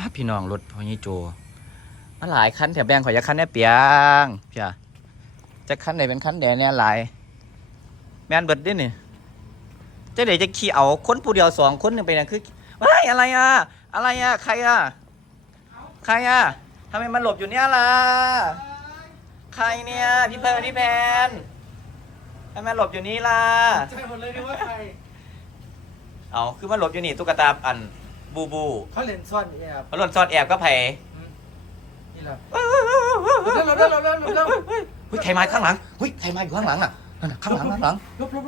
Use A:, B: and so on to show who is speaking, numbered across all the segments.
A: พี่น้องรถพอยี่โจมาหลายคันแถบแบงขอยจะคันแน่เปียงเพียจะคันไหนเป็นคันแดงเนี่ยหลายแมนเบิดดินี่จะเดี๋ยวจะขี่เอาคนผู้เดียว2 คนหนึ่งไปนะคือว้ายอะไรอ่ะใครอ่ะทำไมมันหลบอยู่เนี่ยล่ะใครเนี่ยพี่เพลินพี่แพนทำไมหลบอยู่นี่ล่ะ
B: ใช่หมดเลยนี่ว่าใคร
A: เอาคือมันหลบอยู่นี่ตุ๊กตาอันบู
B: เขาเล่นซ่อนนี่ครับ
A: เขาหล่นซ่อนแอบก็ไผ่
B: นี่แหละเร็ว
A: ใครมาข้างหลังใครมาอยู่ข้างหลังอ่ะข้างหลังลบ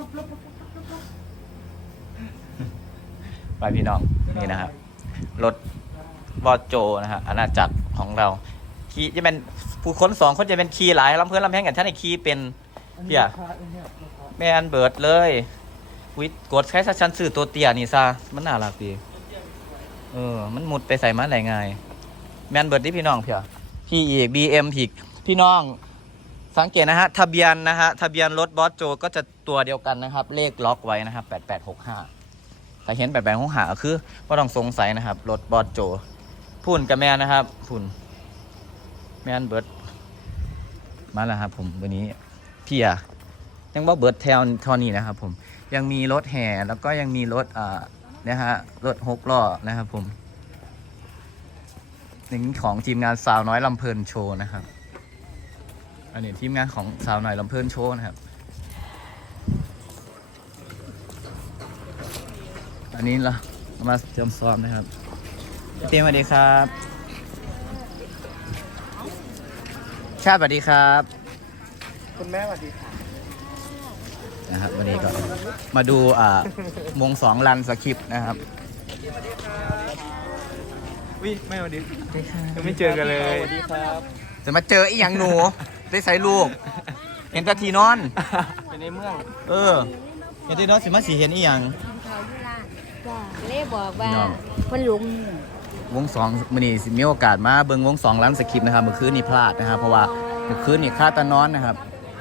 A: ไปพี่น้องนี่นะครับรถบอโจนะฮะอาณาจักรของเราขี่จะเป็นผู้คน2 คนจะเป็นขี่หลายลำเพื่อนลำแพงกันท่านไอ้ขี่เป็นเพี่ยแมนเบิร์ดเลยวิทกดแค่ชั้นสื่อตัวเตี้ยนี่ซะมันน่ารักดีมันมุดไปใส่มาไหนไงแมนเบิร์ดที่พี่น้องเพี่ยพี่อีก BM ผิกพี่น้องสังเกตนะฮะทะเบียนรถบอสโจก็จะตัวเดียวกันนะครับเลขล็อกไว้นะครับ8865ถ้าเห็น8865ก็คือไม่ต้องสงสัยนะครับรถบอสโจพุ่นกับแมนนะครับพุ่นแมนเบิร์ดมาแล้วครับผมวันนี้พี่อะยังว่าเบิร์ดเท่านี้นะครับผมยังมีรถแห่แล้วก็ยังมีรถนะฮะรถ6 ล้อนะครับผมหนึ่งของทีมงานสาวน้อยลำเพลินโชว์นะครับอันนี้ทีมงานของสาวน้อยลำเพลินโชว์นะครับอันนี้เรามาเตรียมซ้อมนะครับเตรียมสวัสดีครับชาติสวัสดีครับ
B: คุณแม่สวัสดีค่ะ
A: นะครับวันนี้ก็มาดูวง2รันสคริปต์นะครับ
B: วิไม่สวัสดียังไม่เจอกันเลยสวัสดีครับ
A: จะมาเจออีหยังหนูได้ใส่ลูกเห็นตาทีนอน
B: เป็นในเมือง
A: เห็นทีนอนสิมาสีเห็นอีหยัง
C: เล่บอกว่ามันหลง
A: วง2มื้อนี้มีโอกาสมาเบิ่งวง2รันสคริปต์นะครับเมื่อคืนนี้พลาดนะครับเพราะว่าเมื่อคืนนี้คาดตานอนนะครับ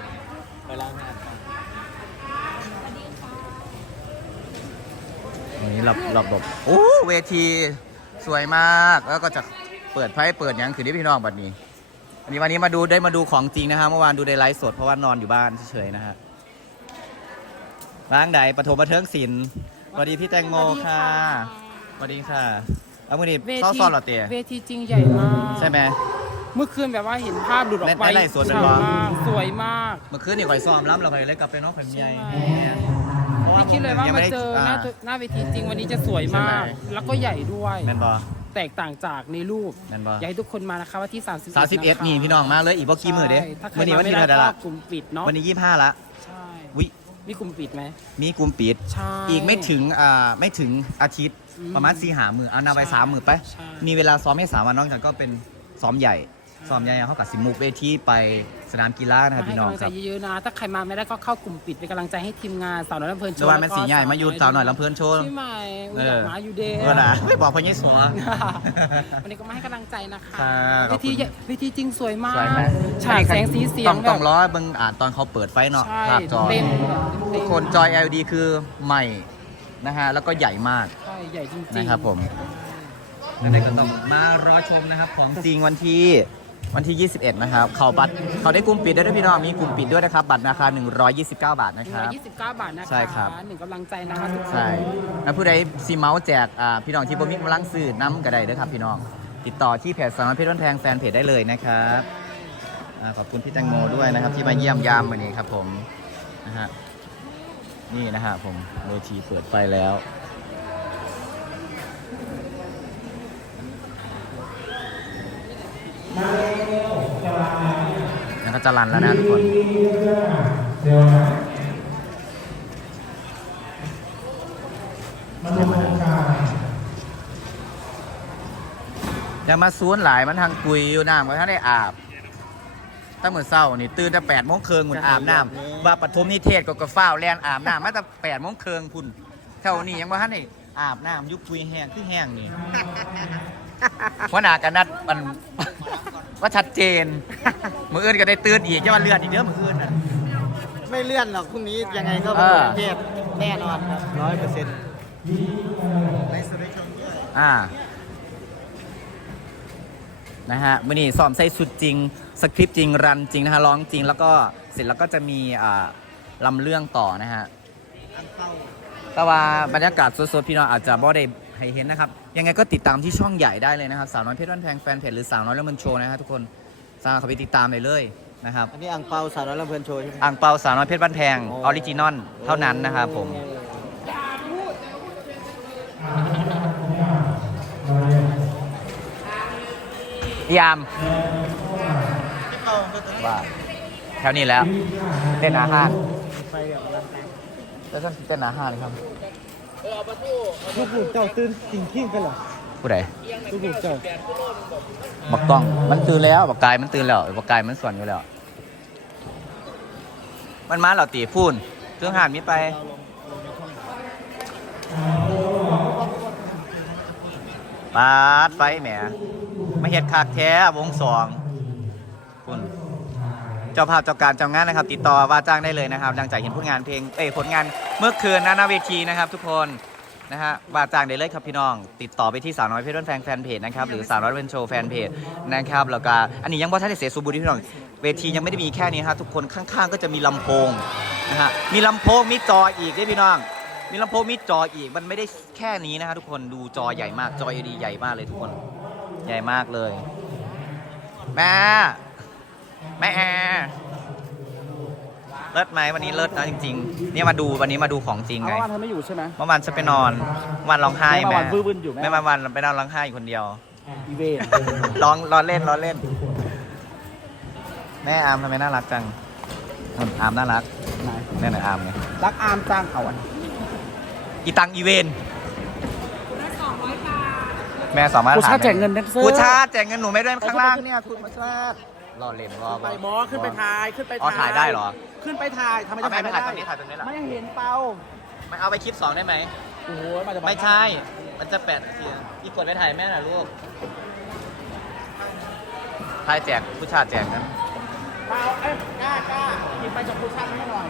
A: วันนี้เราแบบโอ้เวทีสวยมากแล้วก็จะเปิดไพ่เปิดยังคือที่พี่น้องบัดนี้วันนี้มาดูของจริงนะครับเมื่อวานดูในไลฟ์สดเพราะว่านอนอยู่บ้านเฉยๆนะฮะร้างใดปฐมบันเทิงศิลป์สวัสดีพี่แตงโมค่ะสวัสดีค่ะแล้วมื่อนี้ซ้อมหรอเตี๋ย
D: เวทีจริงใหญ่มาก
A: ใช่ไหม
D: เมื่อคืนแบบว่าเห็นภาพหลุดออกไปสวยมาก
A: เมื่อคืนนี่ข่อยซ้อมล้ำเราไปเล่นกับไปน้องแผ่นใหญ่
D: ไม่คิดเลยว่ามาเจอหน้าเวทีจริงวันนี้จะสวยมากแล้วก็ใหญ่ด้วย
A: แมนบอ
D: แตกต่างจากในรูปอยากให้ทุกคนมานะคะว่าที่
A: 31นี่พี่น้องมาเลยอีกพวกขี้มือเด้
D: วันนี้วันที่เท่าไหร่ละกลุ่มปิดเนาะ
A: วันนี้25ละ
D: ใช่
A: วิ
D: มีกลุ่มปิดไหม
A: มีกลุ่มปิดอีกไม่ถึงอาทิตย์ประมาณ4-5 มื้อเอานาไป3 มื้อไปมีเวลาซ้อมให้3 วันนอกจากก็เป็นซ้อมใหญ่เขากับสิมุกเวทีไปสนามกีฬานะครับพี่น้องครับ
D: ให้กำลังใจเยอะๆนะถ้าใครมาไม่ได้ก็เข้ากลุ่มปิดเป็นกำลังใจให้ทีมงานสาวน้อยลำเพลินโชว์
A: แล้วมันสีใหญ่มาอยู่สาวน้อยลำเพลินโชว์
D: ที่ใหม่อยากมาอยู่เด้
A: อนะไม่บอกพญสว
D: วันนี้ก็มาให้กำลังใจนะคะเวทีจริงสวยมากฉากแสงสีเสียง
A: ต้องล้อเบิ่งตอนเขาเปิดไฟเนาะภาพจอทุกคนจอย LED คือใหม่นะฮะแล้วก็ใหญ่มาก
D: ใช่ใหญ่จริงๆ
A: นะครับผมนั่นเองก็ต้องมารอชมนะครับของจริงวันที่21นะครับเขาได้กลุ่มปิดด้วยพี่น้องมีกลุ่มปิดด้วยนะครับบัตรราคา129 บาทนะครับ
D: 129 บาทนะคะ
A: ใช่ครับ
D: 1กำลังใจนะคะทุกคน
A: ใช่แล้วผู้ใดซีเมาส์แจกพี่น้องที่บ่มีกำลังซื้อน้ำกระไดด้วยครับพี่น้องติดต่อที่เพจสาวน้อยเพชรบ้านแพงแฟนเพจได้เลยนะครับขอบคุณพี่แตงโมด้วยนะครับที่มาเยี่ยมยามวันนี้ครับผมนะฮะนี่นะฮะผมเวทีเปิดไฟแล้วแล้วก็จะรันแล้วนะทุกคนอย่ามาซูนหลายมันทางกุยอยู่น้ำก็ท่านได้อาบตั้งเหมือนเศร้านี่ตื่นแต่8 โมงครึ่งหุ่นอาบน้ำว่าปฐมนิเทศก็ฟ้าวแลนอาบน้ำมาแต่8 โมงครึ่งพุ่นเท่านี้ยังว่าท่านได้อาบน้ำยุคกุยแห้งคือแห้งนี่เพราะหนากันนัดมันว่าชัดเจนมืออื่นก็ได้ตื่นอีกจะมาเลื่อนอีกเด้อมืออื่นน่ะ
B: ไม่เลื่อนหรอกพรุ่งนี้ยังไงก็เป็นประเทศแน่นอนครับ100%ในสุดในช่วงนี้
A: นะฮะมื่อนี้ซ้อมใส่สุดจริงสคริปต์จริงรันจริงนะฮะร้องจริงแล้วก็เสร็จแล้วก็จะมีลำเรื่องต่อนะฮะแต่ว่าบรรยากาศสดๆพี่น้องอาจจะบ่ได้ให้เห็นนะครับยังไงก็ติดตามที่ช่องใหญ่ได้เลยนะครับสาวน้อยเพชรบ้านแพงแฟนเพจหรือสาวน้อยแล้วมันโชว์นะฮะทุกคนสามารถเข้าไปติดตามได้เลยนะครับ
B: อันนี้อังเปาสาวน้อยลำเพลินโชว์ใช่ไหม
A: อ่างเปาสาวน้อยเพชรบ้านแพงออริจินอลเท่านั้นนะครับผมยามว่าแถวนี้แล้วเต้นอาหารแล้วท่านเต้นอาหารครับ
B: ลูกเจ้าตื่นจริงขิ้งกันเหรอ
A: ผู้ใด
B: ลูกเจ้า
A: บักต้องมันตื่นแล้วบักกายมันตื่นแล้วบักกายมันส่วนอยู่แล้วมันมาเราตีพูนเครื่องหานมีไปปาดไปแหมมาเฮ็ดคักแท้วงสองคุณเจ้าภาพเจ้าการเจ้างานนะครับ ติดต่อว่าจ้างได้เลยนะครับดังจากเห็นผลงานเพลงผลงานเมื่อคืนหน้าเวทีนะครับ ทุกคนนะฮะว่าจ้างได้เลยครับพี่น้องติดต่อไปที่สาวน้อยเพชรบ้านแพงแฟนเพจนะครับหรือสาวน้อยเป็นโชว์แฟนเพจนะครับแล้วก็อันนี้ยังบ่ทันได้เสียสูบุรีพี่น้องเวทียังไม่ได้มีแค่นี้นะครับทุกคนข้างๆก็จะมีลำโพงนะฮะมีลำโพงมีจออีกด้วยพี่น้องมีลำโพงมีจออีกมันไม่ได้แค่นี้นะครับทุกคนดูจอใหญ่มากจอ LED ใหญ่มากเลยทุกคนใหญ่มากเลยแม่แอร์เลิศไหมวันนี้เลิศนะจริงๆเนี่ยมาดูวันนี้มาดูของจริงไง
B: วันเธอไม่อยู่ใช่ไหม
A: เมื่อวานจะไปนอนวันร้องไห้
B: เมื่อ
A: แม่
B: วานวื้นๆอยู่แม่
A: แม่วันไปนอนร้องไห้อยู่คนเดียว
B: อีเวน
A: ร้องเล่นแม่อาร์มทำไมน่ารักจังอาร์มน่ารัก
B: ไหน
A: แม่ไหนอาร์มไง
B: รักอามจังเอาอ่ะ
A: อีตังอีเวนแม่สองมาตร
B: กู
A: ฐาน
B: ชาแจกเงินแดนเซอร์
A: กูชาแจกเงินหนูไม่ด้วยข้างล่างเนี่ยคุณมาชารอเล่นรอ
B: ไปบอสขึ้นไปถ่ายขึ้นไป
A: อ๋อถ่ายได้เหรอ
B: ขึ้นไปถ่ายทำไม
A: เอา
B: จะ
A: ไป
B: ถ่าย
A: ไม่
B: ไม่
A: ถ่า
B: ได้
A: ยตรงนี้ถ่ายตรงนี้ละ
B: ไม่เห็นเปา
A: ไม่เอาไปคลิป2ได้ไหม
B: โอ้โหมันจะ
A: ไม่ใช่ มันจะ8 นาทีอีกกดไปถ่ายแม่น่ะลูกถ่ายแจกผู้ชาแจกนั้น
B: เปาเอ้ยกล้ากินไปจากกูชาให้หน่อย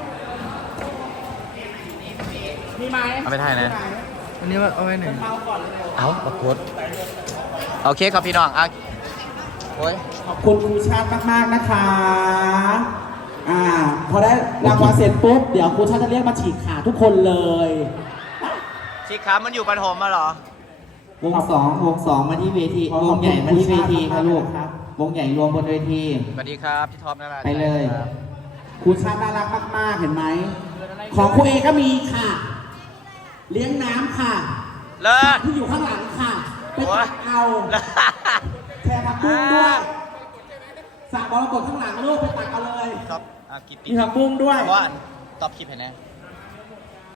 B: มีไหม
A: เอาไปถ่ายนะ
B: อันนี้เอาไว้ไหนเปาก่อนเลย
A: เอาปรากฏโอเคครับพี่น้องอ่ะโอ้ย
B: ขอบคุณครูชาติมากๆนะคะพอได้รางวัลเสร็จปุ๊บเดี๋ยวครูชาติจะเรียกมาฉีกขาทุกคนเลย
A: ชิคขามันอยู่ปฐมมาเหรอ
E: วงสองมาที่เวทีวงใหญ่มาที่เวทีค่ะลูกวงใหญ่รวมบนเวที
A: สวัสดีครับพี่ท็อปนะครับ
E: ไปเลย
B: ครูชาติน่ารักมากๆเห็นไหมของครูเอก็มีค่ะ เลี้ยงน้ำค่ะ
A: เลิศ
B: ที่อยู่ข้างหลังค่ะไปตักเอา
A: เลิศ
B: แชร์ผักบุ้งด้วยสระบอลกดข้างหลังลูกไปตักเอาเลย
A: ท็อปอ่ะกิน
B: มีผักบุ้งด้วย
A: เพราะว่าท็อปคลิปเห็นไหม